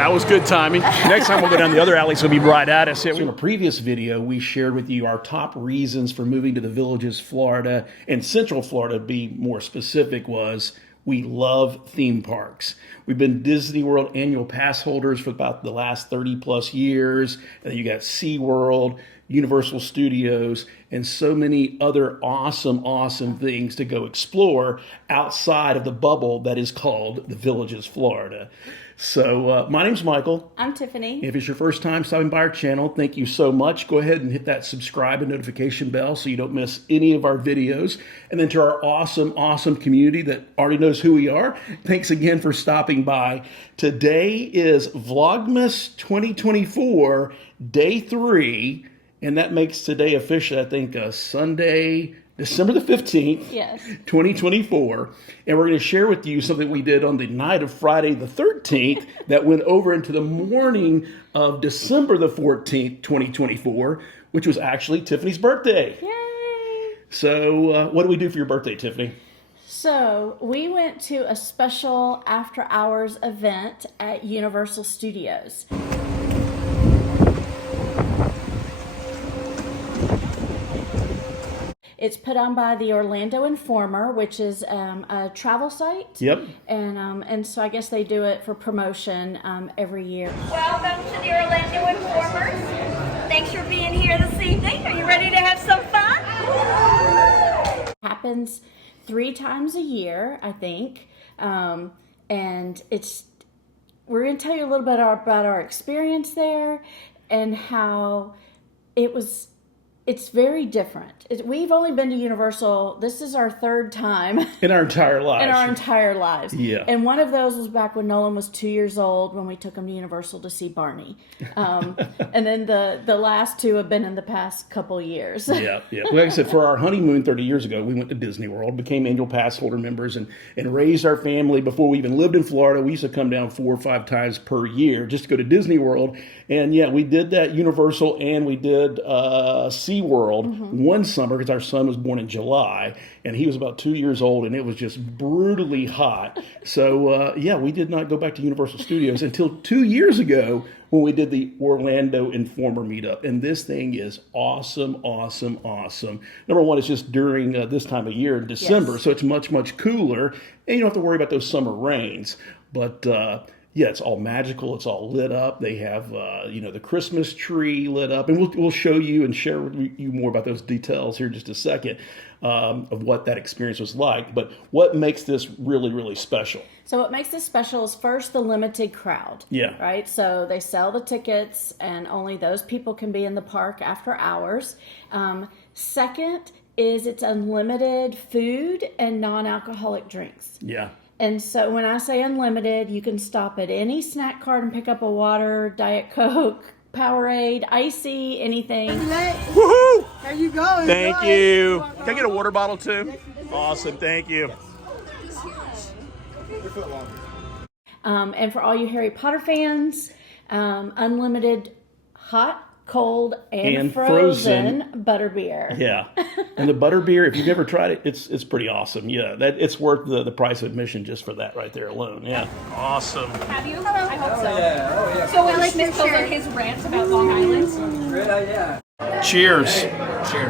That was good timing. Next time we'll go down the other alley, so it'll be right at us. So in a previous video, we shared with you our top reasons for moving to the Villages, Florida, and Central Florida, to be more specific, was we love theme parks. We've been Disney World annual pass holders for about the last 30 plus years. And then you got SeaWorld, Universal Studios, and so many other awesome things to go explore outside of the bubble that is called the Villages, Florida. So my name's Michael. I'm Tiffany. If it's your first time stopping by our channel, thank you so much. Go ahead and hit that subscribe and notification bell so you don't miss any of our videos. And then to our awesome community that already knows who we are, thanks again for stopping by. Today is Vlogmas 2024, day 3. And that makes today official, I think, Sunday, December the 15th, yes, 2024. And we're going to share with you something we did on the night of Friday the 13th that went over into the morning of December the 14th, 2024, which was actually Tiffany's birthday. Yay! So what do we do for your birthday, Tiffany? So we went to a special after-hours event at Universal Studios. It's put on by the Orlando Informer, which is a travel site. Yep. And so I guess they do it for promotion every year. Welcome to the Orlando Informers. Thanks for being here this evening. Are you ready to have some fun? It happens 3 times a year, I think. And we're going to tell you a little bit about our experience there and how it's very different. We've only been to Universal. This is our 3rd time. In our entire lives. Yeah. And one of those was back when Nolan was 2 years old when we took him to Universal to see Barney. And then the last 2 have been in the past couple years. Yeah. Like I said, for our honeymoon 30 years ago, we went to Disney World, became annual pass holder members, and raised our family. Before we even lived in Florida, we used to come down 4 or 5 times per year just to go to Disney World. And yeah, we did that Universal, and we did SeaWorld one summer because our son was born in July, and he was about 2 years old, and it was just brutally hot. So we did not go back to Universal Studios until 2 years ago when we did the Orlando Informer Meetup. And this thing is awesome. Number one, it's just during this time of year in December, yes. So it's much cooler, and you don't have to worry about those summer rains. But yeah, it's all magical. It's all lit up. They have, the Christmas tree lit up. And we'll show you and share with you more about those details here in just a second of what that experience was like. But what makes this really special? So what makes this special is first the limited crowd. Yeah. Right? So they sell the tickets and only those people can be in the park after hours. Second is it's unlimited food and non-alcoholic drinks. Yeah. And so when I say unlimited, you can stop at any snack cart and pick up a water, Diet Coke, Powerade, Icy, anything. Woohoo! How you going? Thank you. Can I get a water bottle too? Awesome, thank you. And for all you Harry Potter fans, unlimited hot, cold, and frozen butterbeer. Yeah, and the butterbeer, if you've never tried it, it's pretty awesome. Yeah, it's worth the price of admission just for that right there alone. Yeah, awesome. Have you? I hope so. Oh yeah. So we like Miss Cole on his rant about Long Island. Great idea. Cheers. That's good.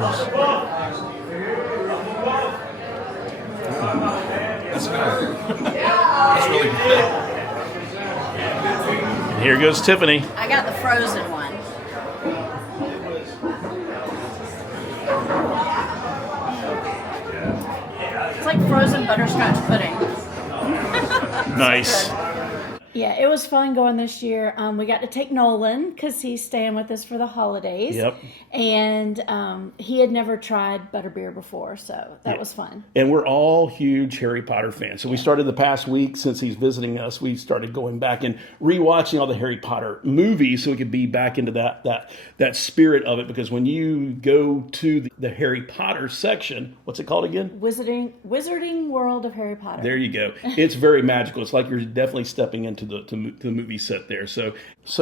That's really good. Here goes Tiffany. I got the frozen one. It's like frozen butterscotch pudding. Nice. Yeah, it was fun going this year. We got to take Nolan because he's staying with us for the holidays. Yep. And he had never tried butterbeer before, so that was fun. And we're all huge Harry Potter fans. So we started the past week, since he's visiting us, we started going back and rewatching all the Harry Potter movies so we could be back into that spirit of it. Because when you go to the Harry Potter section, what's it called again? Wizarding World of Harry Potter. There you go. It's very magical. It's like you're definitely stepping into the movie set there. So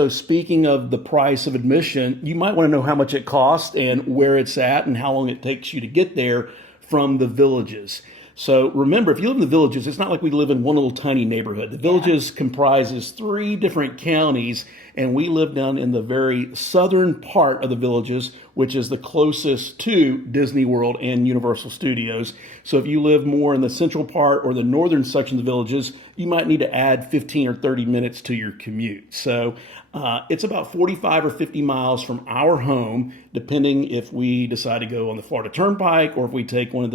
speaking of the price of admission, you might want to know how much it costs and where it's at and how long it takes you to get there from the Villages. So remember, if you live in the Villages, it's not like we live in one little tiny neighborhood. The Villages comprises 3 different counties, and we live down in the very southern part of the Villages, which is the closest to Disney World and Universal Studios. So if you live more in the central part or the northern section of the Villages, you might need to add 15 or 30 minutes to your commute. So it's about 45 or 50 miles from our home, depending if we decide to go on the Florida Turnpike or if we take one of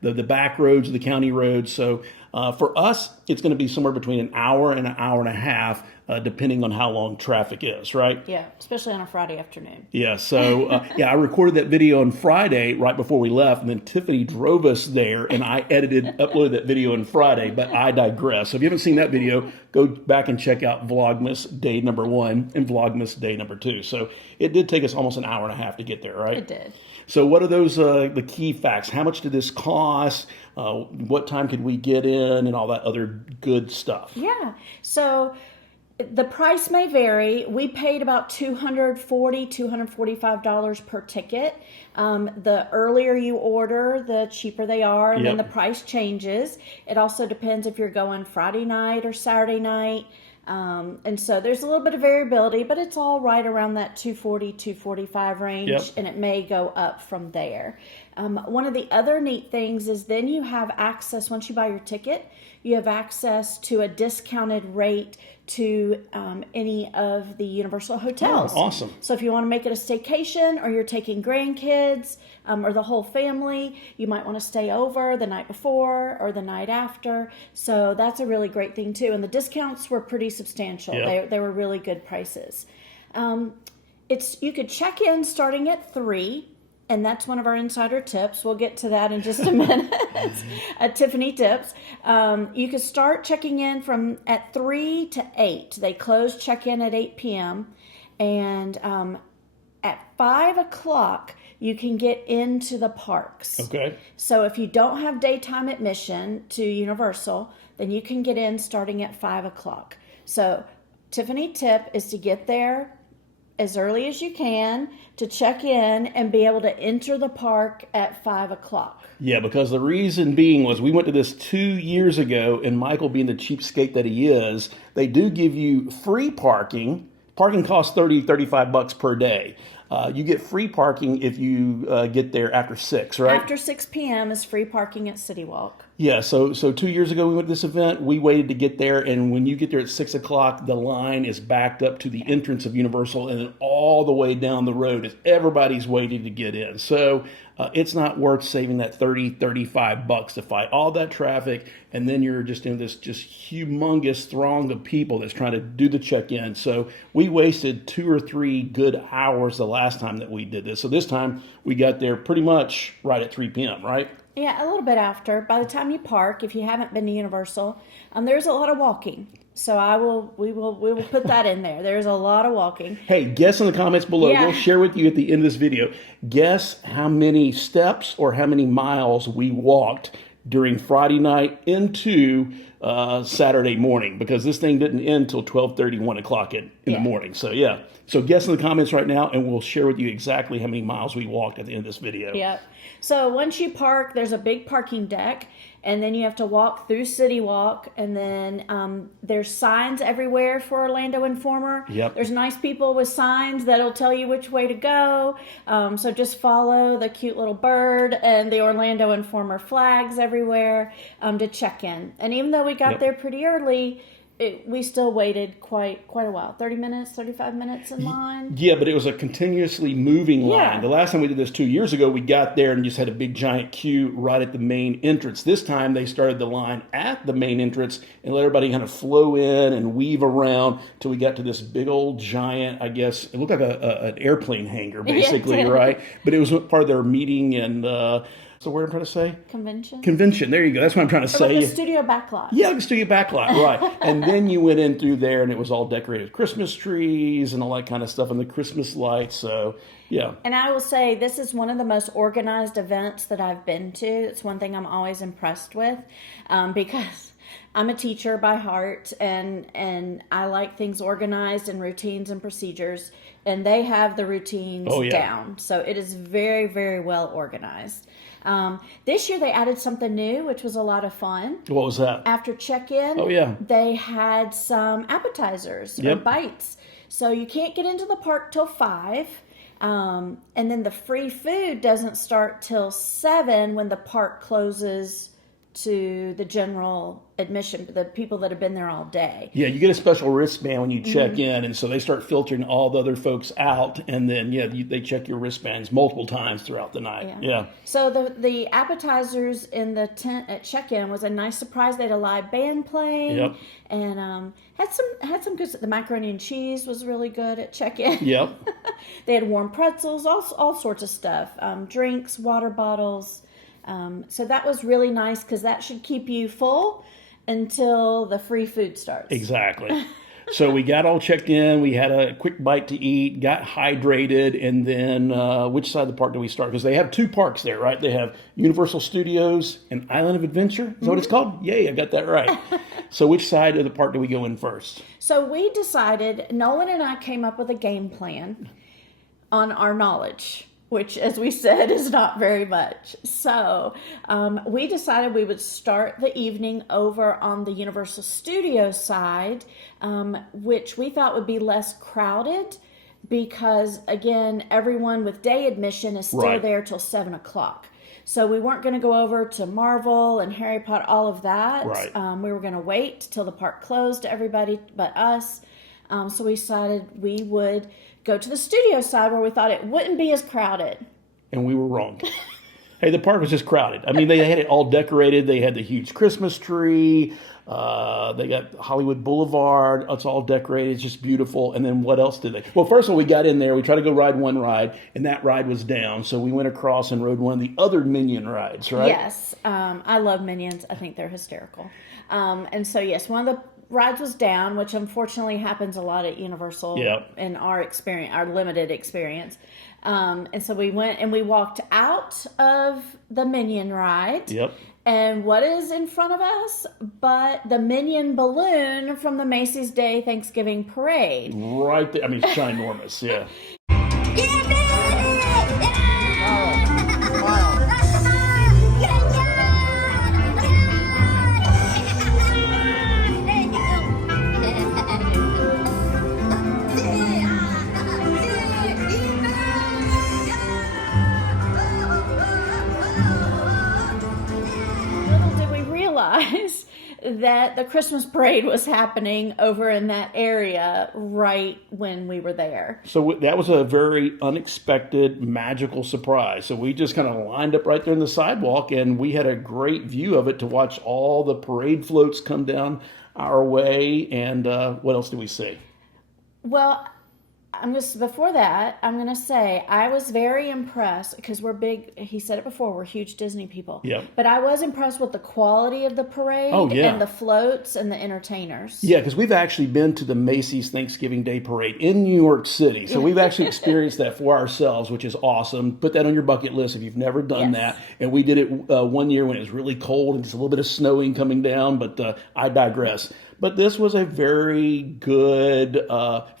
the back roads, the county roads. So for us, it's going to be somewhere between an hour and a half, depending on how long traffic is, right? Yeah, especially on a Friday afternoon. Yeah, so I recorded that video on Friday right before we left, and then Tiffany drove us there, and I uploaded that video on Friday, but I digress. So if you haven't seen that video, go back and check out Vlogmas day number 1 and Vlogmas day number 2. So it did take us almost an hour and a half to get there, right? It did. So what are those the key facts? How much did this cost? What time could we get in, and all that other good stuff? Yeah, so the price may vary. We paid about $240, $245 per ticket. The earlier you order, the cheaper they are, and then the price changes. It also depends if you're going Friday night or Saturday night. And so there's a little bit of variability, but it's all right around that $240, $245 range, and it may go up from there. One of the other neat things is then you have access, once you buy your ticket, you have access to a discounted rate to any of the Universal hotels. Oh, awesome. So if you want to make it a staycation, or you're taking grandkids or the whole family, you might want to stay over the night before or the night after. So that's a really great thing too. And the discounts were pretty substantial. They were really good prices. You could check in starting at 3. And that's one of our insider tips. We'll get to that in just a minute. Tiffany tips. You can start checking in from at 3 to 8. They close check-in at 8 p.m. And at 5 o'clock, you can get into the parks. Okay. So if you don't have daytime admission to Universal, then you can get in starting at 5 o'clock. So Tiffany tip is to get there as early as you can to check in and be able to enter the park at 5 o'clock. Yeah, because the reason being was we went to this 2 years ago, and Michael, being the cheapskate that he is, they do give you free parking. Parking costs $35 per day. You get free parking if you get there after 6, right? After 6 p.m. is free parking at City Walk. Yeah, so 2 years ago we went to this event. We waited to get there, and when you get there at 6 o'clock, the line is backed up to the entrance of Universal and then all the way down the road as everybody's waiting to get in. So it's not worth saving that $35 to fight all that traffic, and then you're just in this just humongous throng of people that's trying to do the check-in. So we wasted 2 or 3 good hours the last time that we did this. So this time we got there pretty much right at 3 p.m., right? Yeah, a little bit after. By the time you park, if you haven't been to Universal, there's a lot of walking. So we will put that in there. There's a lot of walking. Hey, guess in the comments below. Yeah. We'll share with you at the end of this video. Guess how many steps or how many miles we walked during Friday night into Saturday morning, because this thing didn't end until 12:30, 1 o'clock in the morning. So yeah. So guess in the comments right now, and we'll share with you exactly how many miles we walked at the end of this video. Yep. So once you park, there's a big parking deck, and then you have to walk through City Walk, and then there's signs everywhere for Orlando Informer. Yep. There's nice people with signs that'll tell you which way to go. So just follow the cute little bird and the Orlando Informer flags everywhere to check in. And even though we got there pretty early, we still waited quite a while. 30 minutes, 35 minutes in line. Yeah, but it was a continuously moving line. Yeah. The last time we did this 2 years ago, we got there and just had a big giant queue right at the main entrance. This time they started the line at the main entrance and let everybody kind of flow in and weave around till we got to this big old giant, I guess, it looked like an airplane hangar basically, right? But it was part of their meeting and... So what I'm trying to say? Convention. There you go. That's what I'm trying to say. Like the studio backlot. Yeah, the studio backlot, right. And then you went in through there, and it was all decorated with Christmas trees and all that kind of stuff, and the Christmas lights. So, yeah. And I will say this is one of the most organized events that I've been to. It's one thing I'm always impressed with because I'm a teacher by heart, and I like things organized and routines and procedures, and they have the routines down. So it is very, very well organized. This year they added something new, which was a lot of fun. What was that? After check-in, they had some appetizers or bites. So you can't get into the park till 5. And then the free food doesn't start till 7 when the park closes to the general admission, the people that have been there all day. Yeah, you get a special wristband when you check in, and so they start filtering all the other folks out, and then they check your wristbands multiple times throughout the night. Yeah. So the appetizers in the tent at check-in was a nice surprise. They had a live band playing, and had some good. The macaroni and cheese was really good at check-in. Yep. They had warm pretzels, all sorts of stuff, drinks, water bottles. So that was really nice because that should keep you full until the free food starts. Exactly. So we got all checked in. We had a quick bite to eat, got hydrated, and then which side of the park do we start? Because they have 2 parks there, right? They have Universal Studios and Island of Adventure. Is that what it's called? Yay, I got that right. So which side of the park do we go in first? So we decided, Nolan and I came up with a game plan on our knowledge, which, as we said, is not very much. So we decided we would start the evening over on the Universal Studios side, which we thought would be less crowded because, again, everyone with day admission is still there till 7 o'clock. So we weren't going to go over to Marvel and Harry Potter, all of that. Right. We were going to wait till the park closed to everybody but us. So we decided we would go to the studio side where we thought it wouldn't be as crowded. And we were wrong. Hey, the park was just crowded. I mean, they had it all decorated. They had the huge Christmas tree. They got Hollywood Boulevard. It's all decorated. It's just beautiful. And then what else did they? Well, first of all, we got in there. We tried to go ride one ride, and that ride was down. So we went across and rode one of the other Minion rides, right? Yes. I love Minions. I think they're hysterical. And so, yes, one of the rides was down, which unfortunately happens a lot at Universal in our experience, our limited experience. And so we went and we walked out of the Minion ride. Yep. And what is in front of us but the Minion balloon from the Macy's Day Thanksgiving Parade? Right there. I mean, it's ginormous, yeah. That the Christmas parade was happening over in that area right when we were there. So that was a very unexpected, magical surprise. So we just kind of lined up right there in the sidewalk, and we had a great view of it to watch all the parade floats come down our way. And what else did we see? Well, before that, I'm going to say I was very impressed because we're big. He said it before. We're huge Disney people. Yeah. But I was impressed with the quality of the parade and the floats and the entertainers. Yeah, because we've actually been to the Macy's Thanksgiving Day Parade in New York City. So we've actually experienced that for ourselves, which is awesome. Put that on your bucket list if you've never done that. And we did it one year when it was really cold and just a little bit of snowing coming down. But I digress. But this was a very good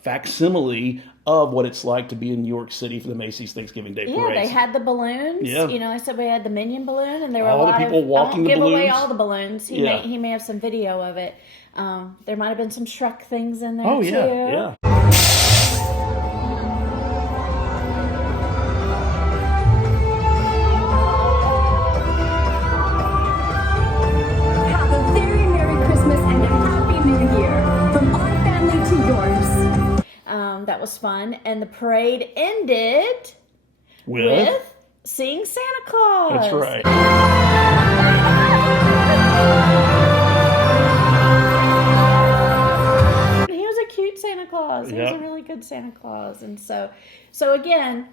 facsimile of what it's like to be in New York City for the Macy's Thanksgiving Day Parade. Yeah, they had the balloons. Yeah. You know, I said we had the Minion balloon, and there were all a lot the people walking the balloons. balloons. Give away all the balloons. He may have some video of it. There might have been some Shrek things in there too. Oh yeah. That was fun, and the parade ended with seeing Santa Claus. That's right. He was a cute Santa Claus. He was a really good Santa Claus, and so again,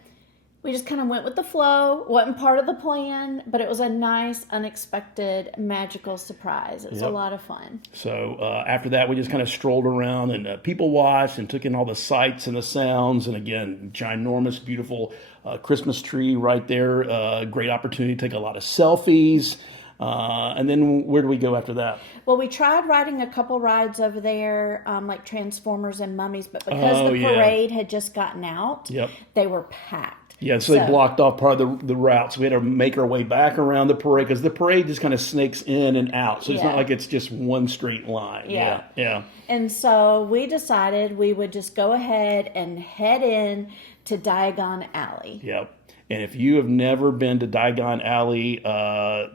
we just kind of went with the flow. Wasn't part of the plan, but it was a nice, unexpected, magical surprise. It was a lot of fun. So after that, we just kind of strolled around and people watched and took in all the sights and the sounds. And again, ginormous, beautiful Christmas tree right there. Great opportunity to take a lot of selfies. And then where do we go after that? Well, we tried riding a couple rides over there, like Transformers and Mummies, but because the yeah. parade had just gotten out, Yep. they were packed. Yeah, so they blocked off part of the routes. We had to make our way back around the parade because the parade just kind of snakes in and out. So it's not like it's just one straight line. Yeah. And so we decided we would just go ahead and head in to Diagon Alley. Yep. And if you have never been to Diagon Alley,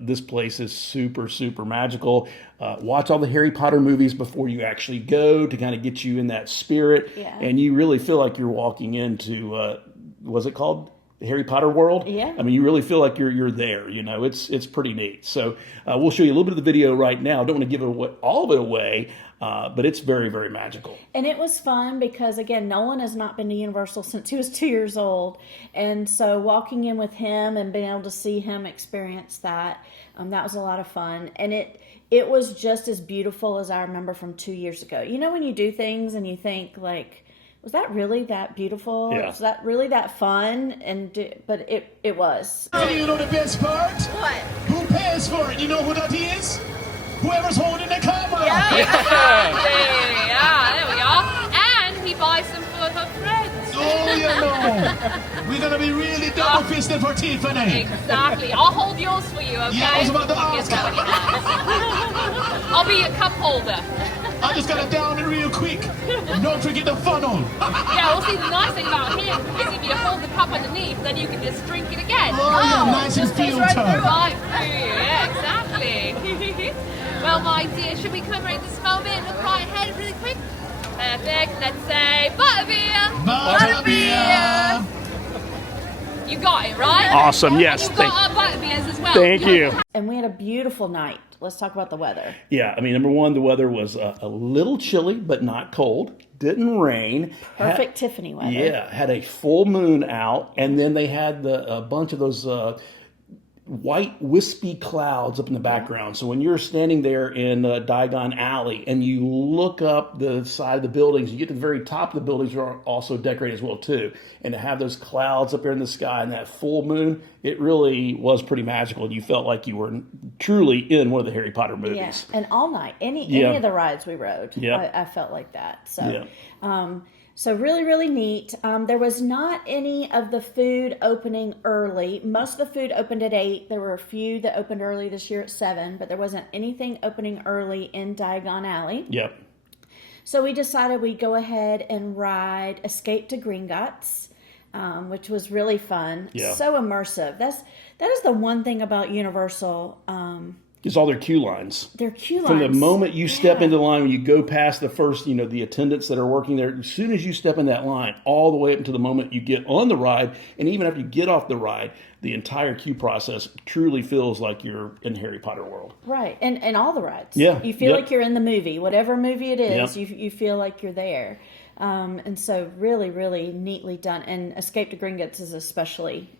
this place is super, super magical. Watch all the Harry Potter movies before you actually go to kind of get you in that spirit. Yeah. And you really feel like you're walking into, what's it called? Harry Potter world. Yeah. I mean, you really feel like you're there. You know, it's pretty neat. So we'll show you a little bit of the video right now. Don't want to give all of it away, but it's very, very magical. And it was fun because, again, Nolan has not been to Universal since he was 2 years old. And so walking in with him and being able to see him experience that, that was a lot of fun. And it was just as beautiful as I remember from 2 years ago. You know, when you do things and you think, like, was that really that beautiful? Yeah. Was that really that fun? But it was. You know the best part? What? Who pays for it? You know who that is? Whoever's holding the camera. Yeah. Yeah, there we are. And he buys them for her friends. Oh, you know. We're going to be really double-fisted for Tiffany. Exactly. I'll hold yours for you, okay? Yeah, I was about to ask. I'll be your cup holder. I just got to down it real quick. Don't forget the funnel. Yeah, well, see, the nice thing about him is if you hold the cup underneath, then you can just drink it again. Oh, yeah, nice and just goes filtered. right through. Right through, yeah, exactly. Well, my dear, should we commemorate this moment? Look right ahead really quick. Perfect. Let's say butterbeer. Butterbeer. You got it, right? Awesome. Yes. And you got our butterbeers as well. Thank you. And we had a beautiful night. Let's talk about the weather. Yeah, I mean, number one, the weather was a little chilly, but not cold. Didn't rain. Perfect Tiffany weather. Yeah, had a full moon out, and then they had a bunch of those white wispy clouds up in the background. So when you're standing there in Diagon Alley and you look up the side of the buildings, you get to the very top of the buildings are also decorated as well too. And to have those clouds up there in the sky and that full moon, it really was pretty magical. And you felt like you were truly in one of the Harry Potter movies. Yeah, and all night, any of the rides we rode, I felt like that. So, so really, really neat. There was not any of the food opening early. Most of the food opened at 8. There were a few that opened early this year at 7, but there wasn't anything opening early in Diagon Alley. Yep. So we decided we'd go ahead and ride Escape to Gringotts, which was really fun. Yeah. So immersive. That is the one thing about Universal. It's all their queue lines. Their queue lines. From the moment you step into the line, when you go past the first, the attendants that are working there, as soon as you step in that line, all the way up until the moment you get on the ride, and even after you get off the ride, the entire queue process truly feels like you're in Harry Potter world. Right, and all the rides. Yeah. You feel like you're in the movie. Whatever movie it is, Yep. you feel like you're there. And so really, really neatly done. And Escape to Gringotts is especially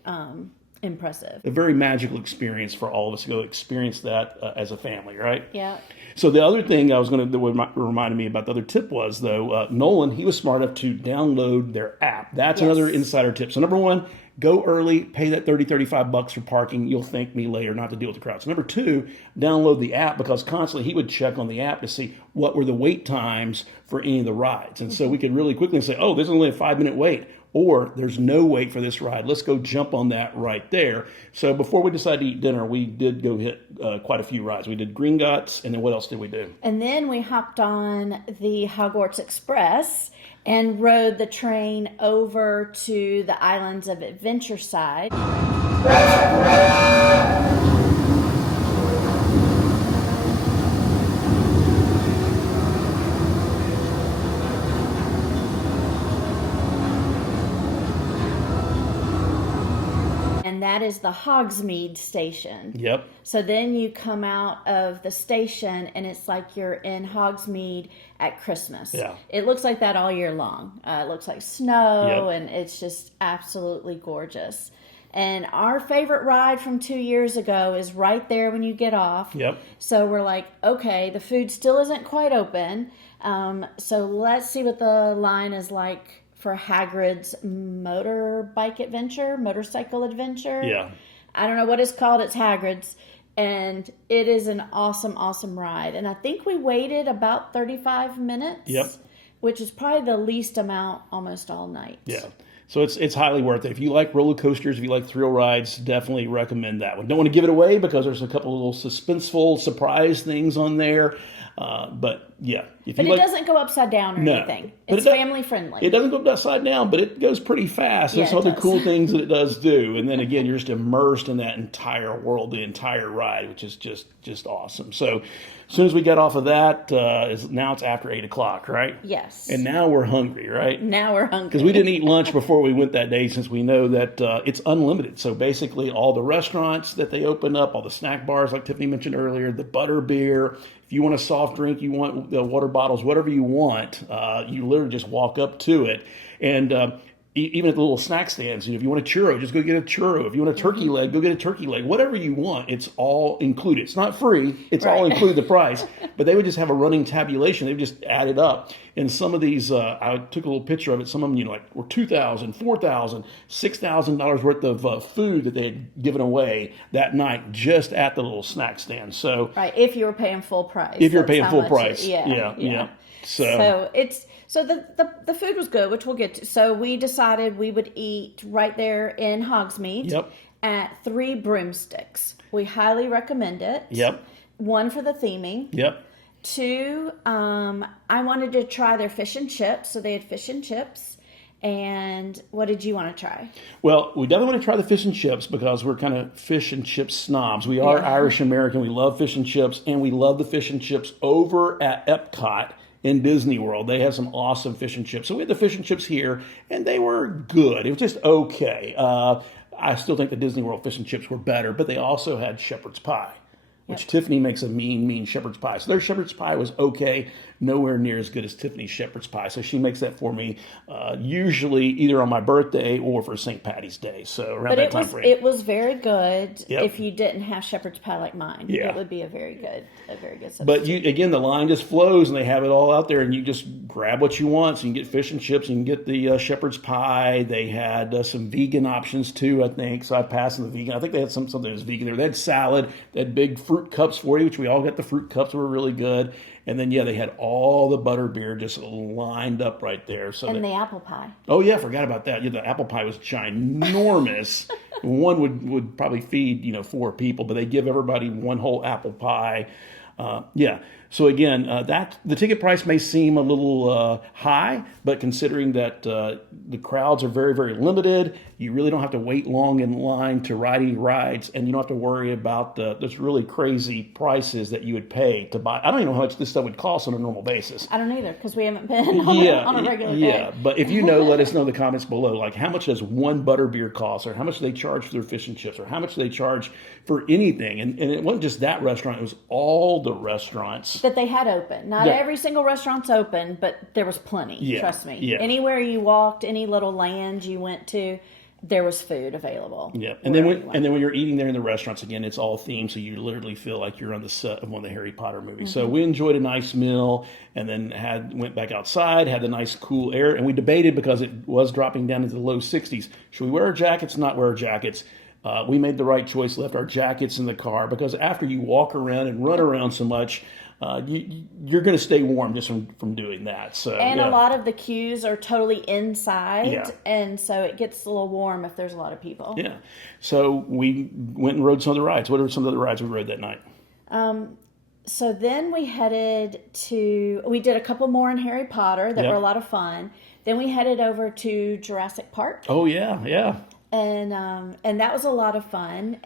impressive. A very magical experience for all of us to go experience that as a family, right? Yeah. So the other thing that reminded me about the other tip was, though, Nolan, he was smart enough to download their app. That's another insider tip. So number one, go early, pay that $35 for parking. You'll thank me later not to deal with the crowds. Number two, download the app because constantly he would check on the app to see what were the wait times for any of the rides. And so we could really quickly say, oh, this is only a 5-minute wait. Or there's no wait for this ride. Let's go jump on that right there. So before we decided to eat dinner, we did go hit quite a few rides. We did Gringotts, and then what else did we do? And then we hopped on the Hogwarts Express and rode the train over to the islands of Adventureside. And that is the Hogsmeade station. Yep. So then you come out of the station and it's like you're in Hogsmeade at Christmas. Yeah. It looks like that all year long. It looks like snow Yep. and it's just absolutely gorgeous. And our favorite ride from 2 years ago is right there when you get off. Yep. So we're like, okay, the food still isn't quite open. So let's see what the line is like for Hagrid's motorcycle adventure. Yeah. I don't know what it's called. It's Hagrid's. And it is an awesome, awesome ride. And I think we waited about 35 minutes. Yep. Which is probably the least amount almost all night. Yeah. So it's highly worth it. If you like roller coasters, if you like thrill rides, definitely recommend that one. Don't want to give it away because there's a couple of little suspenseful surprise things on there. But yeah. But it doesn't go upside down or anything. It's family friendly. It doesn't go upside down, but it goes pretty fast. There's other cool things that it does do. And then again, you're just immersed in that entire world, the entire ride, which is just awesome. So as soon as we got off of that, now it's after 8 o'clock, right? Yes. And now we're hungry, right? Now we're hungry. Because we didn't eat lunch before we went that day, since we know that it's unlimited. So basically all the restaurants that they open up, all the snack bars like Tiffany mentioned earlier, the butter beer, if you want a soft drink, you want the water bottles, whatever you want, you literally just walk up to it. And even at the little snack stands, if you want a churro, just go get a churro. If you want a turkey leg, go get a turkey leg. Whatever you want, it's all included. It's not free. It's all included the price. But they would just have a running tabulation. They would just add it up. And some of these, I took a little picture of it. Some of them, were $2,000, $4,000, $6,000 worth of food that they had given away that night just at the little snack stand. So if you were paying full price. If you're paying full price. Yeah. So the food was good, which we'll get to. So we decided we would eat right there in Hogsmeade at 3 Broomsticks. We highly recommend it. Yep. 1 for the theming. Yep. 2, I wanted to try their fish and chips. So they had fish and chips. And what did you want to try? Well, we definitely want to try the fish and chips because we're kind of fish and chip snobs. We are Irish American. We love fish and chips, and we love the fish and chips over at Epcot in Disney World. They have some awesome fish and chips. So we had the fish and chips here, and they were good. It was just okay. I still think the Disney World fish and chips were better, but they also had shepherd's pie, which Tiffany makes a mean shepherd's pie. So their shepherd's pie was okay, nowhere near as good as Tiffany's shepherd's pie. So she makes that for me, usually either on my birthday or for St. Patty's Day. So around that time frame. It was very good. If you didn't have shepherd's pie like mine, it would be a very good substitute. But again, the line just flows, and they have it all out there, and you just grab what you want. So you can get fish and chips, you can get the shepherd's pie. They had some vegan options too, I think. So I passed on the vegan. I think they had something that was vegan there. They had salad. They had big fruit cups for you, which we all got. The fruit cups were really good. And then, they had all the butter beer just lined up right there. So the apple pie. Oh, yeah, I forgot about that. Yeah, the apple pie was ginormous. One would probably feed, 4 people, but they give everybody one whole apple pie. So again, the ticket price may seem a little high, but considering that the crowds are very, very limited, you really don't have to wait long in line to ride any rides, and you don't have to worry about those really crazy prices that you would pay to buy. I don't even know how much this stuff would cost on a normal basis. I don't either, because we haven't been on a regular day. Yeah, but if you know, let us know in the comments below, like how much does one butterbeer cost, or how much do they charge for their fish and chips, or how much do they charge for anything? And it wasn't just that restaurant, it was all the restaurants that they had open. Not every single restaurant's open, but there was plenty, trust me. Yeah. Anywhere you walked, any little land you went to, there was food available. Yeah, and then when you're eating there in the restaurants, again, it's all themed, so you literally feel like you're on the set of one of the Harry Potter movies. Mm-hmm. So we enjoyed a nice meal, and then went back outside, had the nice cool air, and we debated because it was dropping down into the low 60s. Should we wear our jackets? Not wear our jackets. We made the right choice, left our jackets in the car, because after you walk around and run around so much, you're going to stay warm just from doing that. So a lot of the queues are totally inside, and so it gets a little warm if there's a lot of people. Yeah. So we went and rode some of the rides. What are some of the rides we rode that night? So then we did a couple more in Harry Potter that were a lot of fun. Then we headed over to Jurassic Park. Oh, yeah. And that was a lot of fun.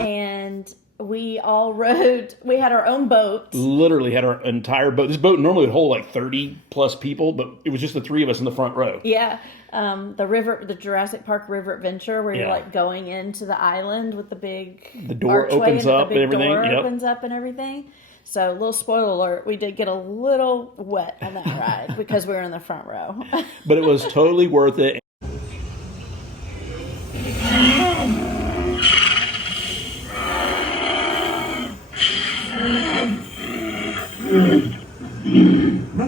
And we all rode, we had our own boat. Literally had our entire boat. This boat normally would hold like 30 plus people, but it was just the 3 of us in the front row. Yeah. The Jurassic Park River Adventure, where you're like going into the island with the door opens up and everything. Opens up and everything. So, little spoiler alert, we did get a little wet on that ride because we were in the front row. But it was totally worth it.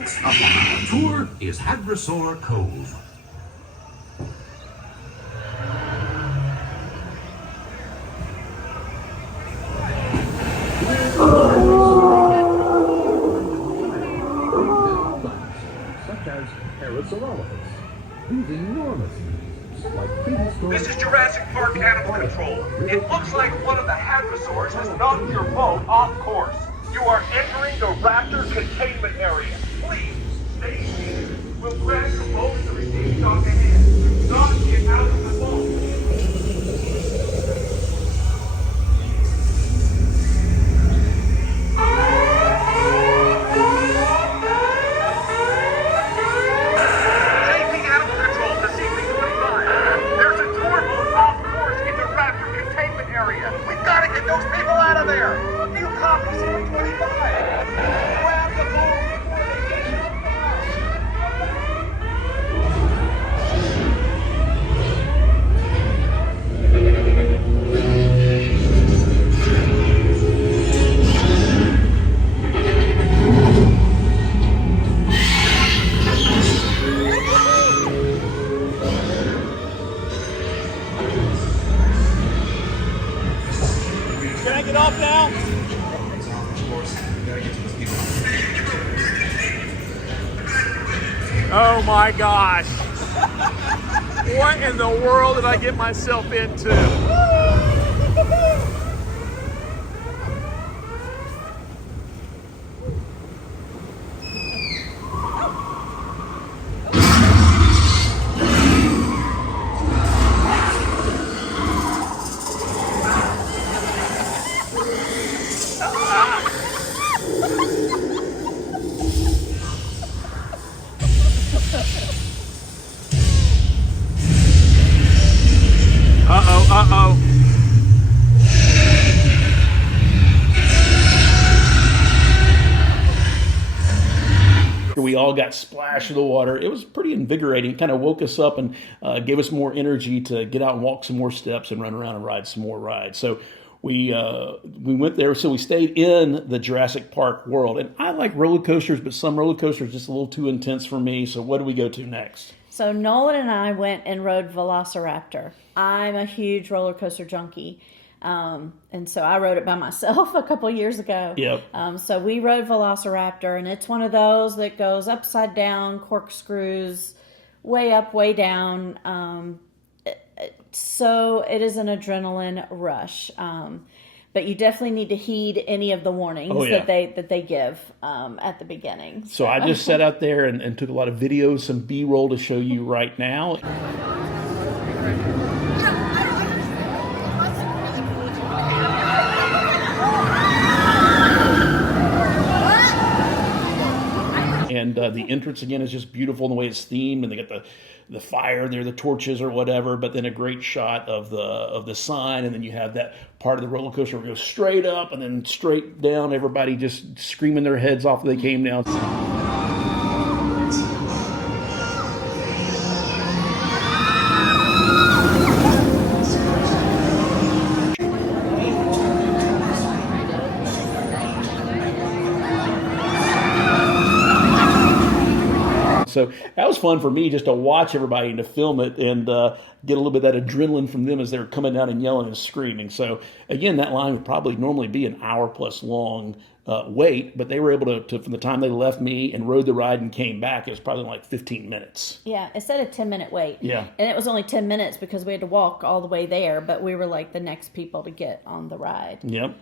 Next up on our tour is Hadrosaur Cove. Such as Parasaurolophus. These enormous beasts, like prehistoric... This is Jurassic Park Animal Control. It looks like one of the hadrosaurs has knocked your boat off course. You are entering the raptor containment area. Please, stay seated. We'll grab your boat to receive dock ahead. Do not get out of the boat. We've got to get those people out of there! You copy 025! Grab the boat before they get you! Can I get off now? Oh my gosh. What in the world did I get myself into? Uh-oh. We all got splashed in the water. It was pretty invigorating. It kind of woke us up and gave us more energy to get out and walk some more steps and run around and ride some more rides. So we went there. So we stayed in the Jurassic Park world. And I like roller coasters, but some roller coasters are just a little too intense for me. So what do we go to next? So Nolan and I went and rode Velociraptor. I'm a huge roller coaster junkie. And so I rode it by myself a couple years ago. Yep. So we rode Velociraptor, and it's one of those that goes upside down, corkscrews, way up, way down. So it is an adrenaline rush. But you definitely need to heed any of the warnings that they give at the beginning. So I just sat out there and took a lot of videos, some B-roll to show you right now. And the entrance, again, is just beautiful in the way it's themed, and they got the fire there, the torches or whatever, but then a great shot of the sign, and then you have that part of the roller coaster where it goes straight up and then straight down, everybody just screaming their heads off as they came down. So that was fun for me just to watch everybody and to film it and get a little bit of that adrenaline from them as they were coming down and yelling and screaming. So again, that line would probably normally be an hour plus long wait, but they were able to, from the time they left me and rode the ride and came back, it was probably like 15 minutes. Yeah, it said a 10-minute wait. Yeah. And it was only 10 minutes because we had to walk all the way there, but we were like the next people to get on the ride. Yep.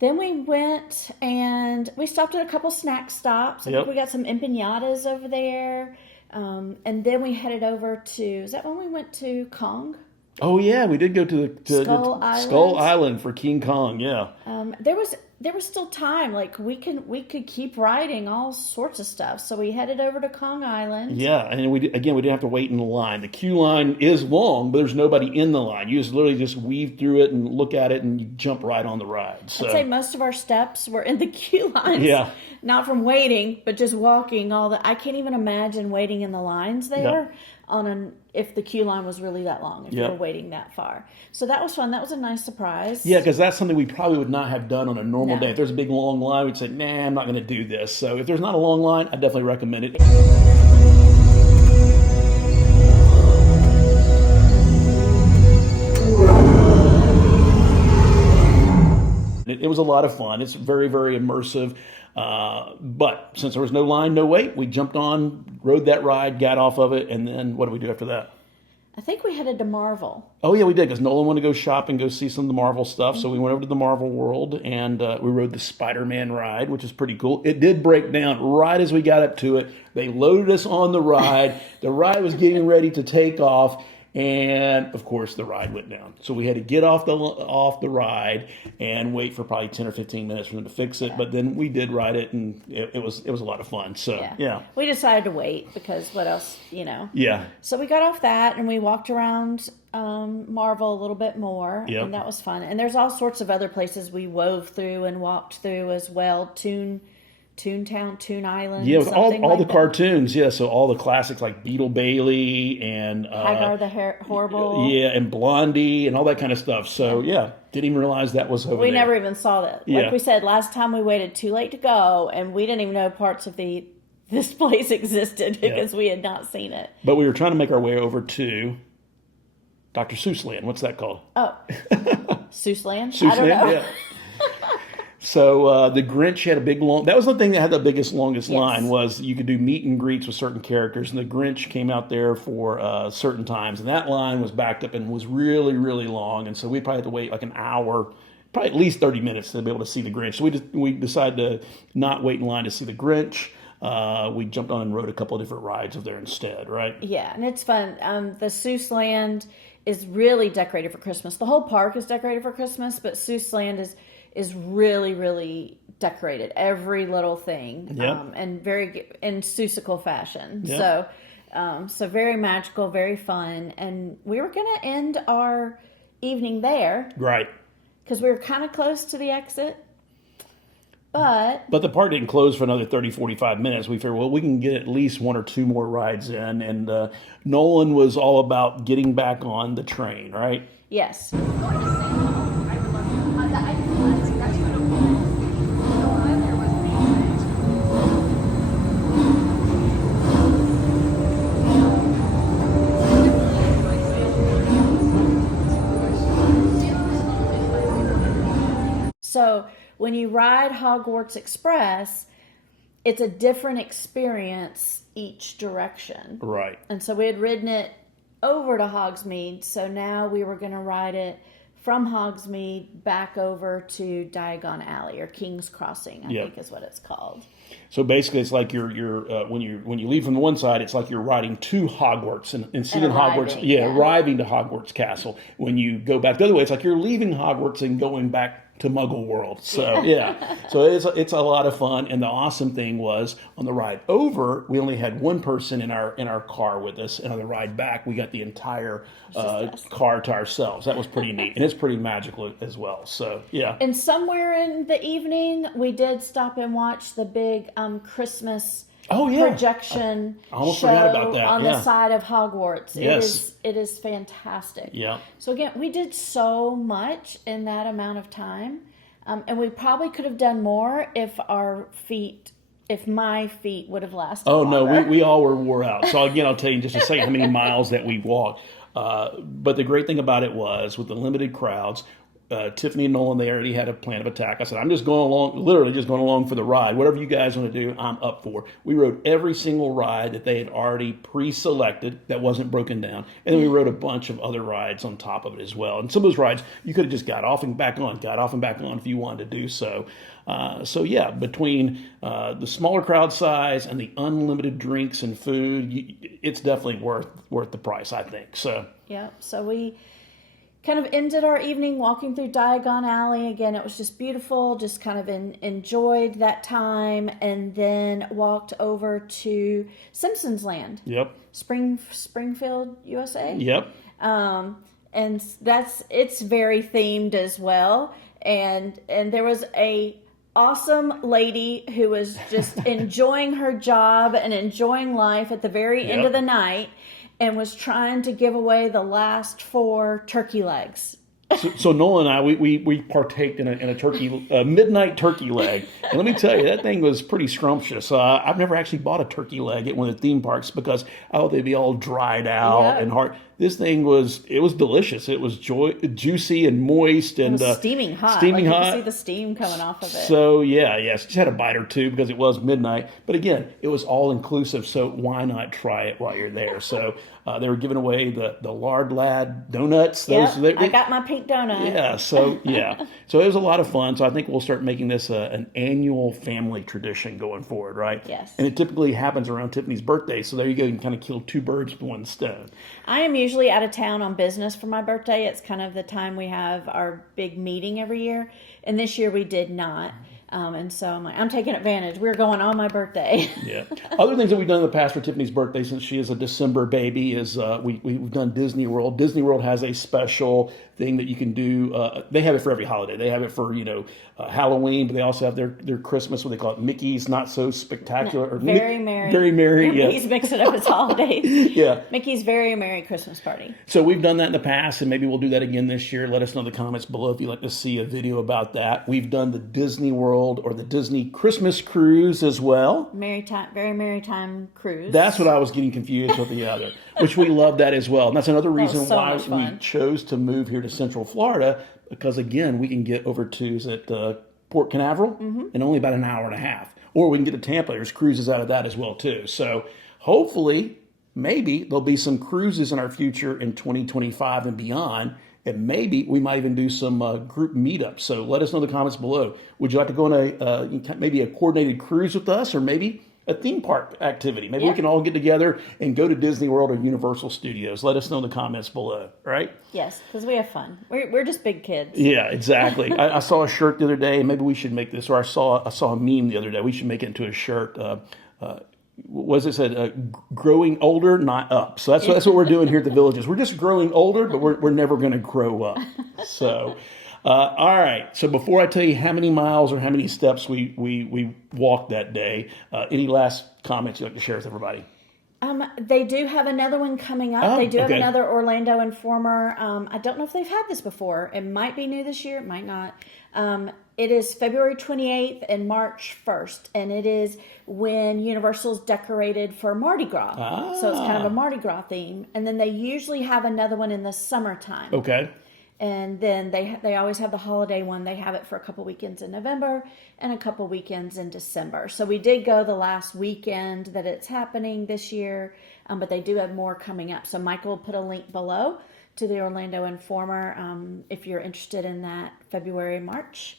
Then we went and we stopped at a couple snack stops. I think we got some empanadas over there. And then we headed over to, is that when we went to Kong? Oh, yeah, we did go to Skull Island for King Kong, yeah. There was still time. Like we could keep riding all sorts of stuff. So we headed over to Kong Island. Yeah, and we didn't have to wait in the line. The queue line is long, but there's nobody in the line. You just literally just weave through it and look at it, and you jump right on the ride. So I'd say most of our steps were in the queue lines. Yeah. Not from waiting, but just walking I can't even imagine waiting in the lines there if the queue line was really that long, if you were waiting that far. So that was fun. That was a nice surprise. Yeah, because that's something we probably would not have done on a normal normal day. If there's a big long line, we'd say, nah, I'm not going to do this. So if there's not a long line, I definitely recommend it. It was a lot of fun. It's very, very immersive. But since there was no line, no wait, we jumped on, rode that ride, got off of it, and then what did we do after that? I think we headed to Marvel. Oh, yeah, we did, because Nolan wanted to go shopping, go see some of the Marvel stuff. So we went over to the Marvel world, and we rode the Spider-Man ride, which is pretty cool. It did break down right as we got up to it. They loaded us on the ride. The ride was getting ready to take off. And of course, the ride went down. So we had to get off the ride and wait for probably 10 or 15 minutes for them to fix it. But then we did ride it, and it was a lot of fun. So yeah, we decided to wait because what else, Yeah. So we got off that and we walked around Marvel a little bit more, and that was fun. And there's all sorts of other places we wove through and walked through as well. Toontown, Toon Island. Yeah, with all like the that. cartoons. Yeah, so all the classics like Beetle Bailey and Hagar the Horrible. Yeah, and Blondie and all that kind of stuff. So yeah, didn't even realize that was over there. We never even saw that. Like we said last time, we waited too late to go, and we didn't even know parts of this place existed because we had not seen it. But we were trying to make our way over to Dr. Seuss Land. What's that called? Oh, Seuss Land. Seuss I don't Land, know. yeah. So the Grinch had a big long. That was the thing that had the biggest, longest line was you could do meet and greets with certain characters, and the Grinch came out there for certain times, and that line was backed up and was really, really long, and so we probably had to wait like an hour, probably at least 30 minutes to be able to see the Grinch. So we decided to not wait in line to see the Grinch. We jumped on and rode a couple of different rides over there instead, right? Yeah, and it's fun. The Seuss Land is really decorated for Christmas. The whole park is decorated for Christmas, but Seuss Land is really, really decorated. Every little thing, and very in Seussical fashion. Yep. So very magical, very fun. And we were going to end our evening there, Right. because we were kind of close to the exit. But the park didn't close for another 30, 45 minutes. We figured, well, we can get at least one or two more rides in. And Nolan was all about getting back on the train, right? yes. So when you ride Hogwarts Express, it's a different experience each direction. Right. And so we had ridden it over to Hogsmeade, so now we were going to ride it from Hogsmeade back over to Diagon Alley, or King's Crossing, I think is what it's called. So basically, it's like you're when you leave from the one side, it's like you're riding to Hogwarts and seeing Hogwarts. Arriving to Hogwarts Castle. When you go back the other way, it's like you're leaving Hogwarts and going back to Muggle World. So so it's a lot of fun. And the awesome thing was on the ride over, we only had one person in our car with us, and on the ride back, we got the entire car to ourselves. That was pretty neat, and it's pretty magical as well. So yeah. And somewhere in the evening, we did stop and watch the big Christmas projection I almost show forgot about that. on the side of Hogwarts. Yes. It is fantastic. Yeah. So again, we did so much in that amount of time, and we probably could have done more if my feet would have lasted longer. No, we all were wore out. So again, I'll tell you in just a second how many miles that we walked. But the great thing about it was with the limited crowds, Tiffany and Nolan, they already had a plan of attack. I said, I'm just going along, literally just going along for the ride. Whatever you guys want to do, I'm up for. We rode every single ride that they had already pre-selected that wasn't broken down. And then we rode a bunch of other rides on top of it as well. And some of those rides, you could have just got off and back on if you wanted to do so. So yeah, between the smaller crowd size and the unlimited drinks and food, it's definitely worth the price, I think. So yeah, so we kind of ended our evening walking through Diagon Alley. Again, it was just beautiful, just kind of enjoyed that time, and then walked over to Simpsons Land. Yep. Springfield, USA. Yep. And it's very themed as well. And there was a awesome lady who was just enjoying her job and enjoying life at the very end of the night, and was trying to give away the last 4 turkey legs So Nolan and I, we partaked in a midnight turkey leg, and let me tell you, that thing was pretty scrumptious. I've never actually bought a turkey leg at one of the theme parks because I thought they'd be all dried out and hard. This thing was delicious. It was juicy and moist and it was steaming hot. Steaming hot. You could see the steam coming off of it. So yes, just had a bite or two because it was midnight. But again, it was all inclusive. So why not try it while you're there? So they were giving away the lard lad donuts. I got my pink donut. Yeah. So so it was a lot of fun. So I think we'll start making this an annual family tradition going forward, right? Yes. And it typically happens around Tiffany's birthday. So there you go. You can kind of kill two birds with one stone. I am usually out of town on business for my birthday. It's kind of the time we have our big meeting every year. And this year we did not. And so I'm like, I'm taking advantage. We're going on my birthday. Yeah. Other things that we've done in the past for Tiffany's birthday, since she is a December baby, is we've done Disney World. Disney World has a special thing that you can do. They have it for every holiday. They have it for Halloween, but they also have their Christmas, what they call it, Mickey's Not So Spectacular. Or Very Merry. Very Merry. Yeah. He's mixing up his holidays. Yeah. Mickey's Very Merry Christmas Party. So we've done that in the past, and maybe we'll do that again this year. Let us know in the comments below if you'd like to see a video about that. We've done the Disney World or the Disney Christmas Cruise as well. Very Merry Time Cruise. That's what I was getting confused with the other, which we love that as well. And that's another reason why we chose to move here to Central Florida, because again, we can get over to Port Canaveral in only about an hour and a half. Or we can get to Tampa. There's cruises out of that as well too. So hopefully, maybe there'll be some cruises in our future in 2025 and beyond. And maybe we might even do some group meetups. So let us know in the comments below. Would you like to go on maybe a coordinated cruise with us, or maybe a theme park activity? Maybe we can all get together and go to Disney World or Universal Studios. Let us know in the comments below, right? Yes, because we have fun. We're just big kids. Yeah, exactly. I saw a shirt the other day, and maybe we should make this. Or I saw a meme the other day. We should make it into a shirt. Was it said growing older, not up? So that's what we're doing here at the Villages. We're just growing older, but we're never going to grow up. So, all right. So before I tell you how many miles or how many steps we walked that day, any last comments you'd like to share with everybody? They do have another one coming up. They do have another Orlando Informer. I don't know if they've had this before. It might be new this year. It might not. It is February 28th and March 1st, and it is when Universal's decorated for Mardi Gras. So it's kind of a Mardi Gras theme. And then they usually have another one in the summertime. Okay. And then they always have the holiday one. They have it for a couple weekends in November and a couple weekends in December. So we did go the last weekend that it's happening this year, but they do have more coming up. So Michael will put a link below to the Orlando Informer if you're interested in that February-March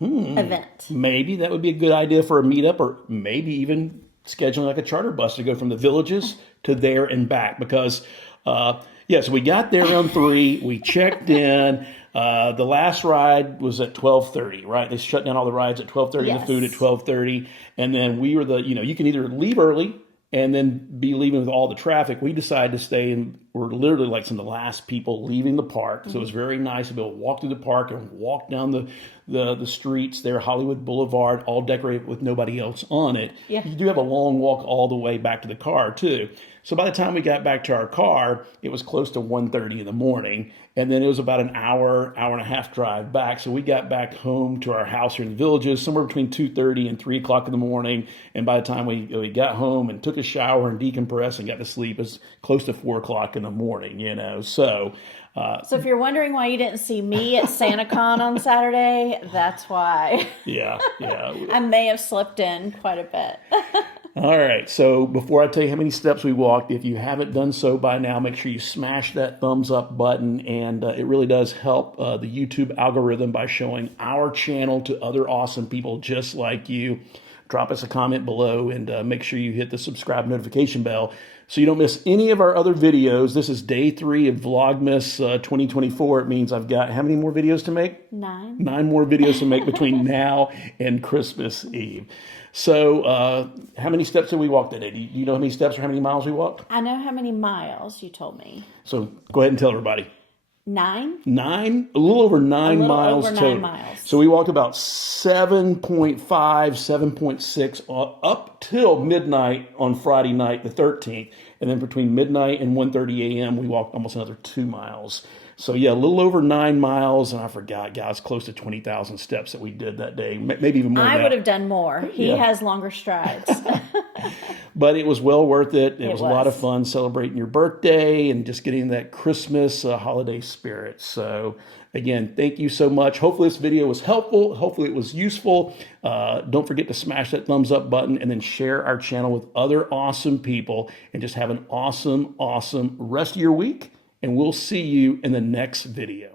event. Maybe that would be a good idea for a meetup, or maybe even scheduling like a charter bus to go from the Villages to there and back, because so we got there around 3. We checked in. The last ride was at 12:30, right? They shut down all the rides at 12:30, the food at 12:30. And then we were you can either leave early and then be leaving with all the traffic. We decided to stay, and we're literally like some of the last people leaving the park. So it was very nice to be able to walk through the park and walk down the streets there, Hollywood Boulevard, all decorated with nobody else on it. Yeah. You do have a long walk all the way back to the car too. So by the time we got back to our car, it was close to 1:30 in the morning. And then it was about an hour and a half drive back. So we got back home to our house here in the Villages somewhere between 2:30 and 3 o'clock in the morning. And by the time we got home and took a shower and decompressed and got to sleep, it was close to 4 o'clock in the morning, So if you're wondering why you didn't see me at SantaCon on Saturday, that's why. Yeah. I may have slipped in quite a bit. All right, so before I tell you how many steps we walked, if you haven't done so by now, make sure you smash that thumbs up button, and it really does help the YouTube algorithm by showing our channel to other awesome people just like you. Drop us a comment below, and make sure you hit the subscribe notification bell so you don't miss any of our other videos. This is day 3 of Vlogmas 2024. It means I've got how many more videos to make? 9. 9 more videos to make between now and Christmas Eve. So how many steps did we walk that day? Do you know how many steps or how many miles we walked? I know how many miles you told me. So go ahead and tell everybody. 9? 9? A little over 9 miles over total. 9 miles. So we walked about 7.5, 7.6 up till midnight on Friday night, the 13th. And then between midnight and 1:30 a.m., we walked almost another 2 miles. So yeah, a little over 9 miles, and I forgot, guys, close to 20,000 steps that we did that day, maybe even more. I would have done more. He Yeah. has longer strides. But it was well worth it. It was a lot of was. fun celebrating your birthday and just getting that Christmas holiday spirit. So again, thank you so much. Hopefully this video was helpful. Hopefully it was useful. Don't forget to smash that thumbs up button and then share our channel with other awesome people, and just have an awesome, awesome rest of your week. And we'll see you in the next video.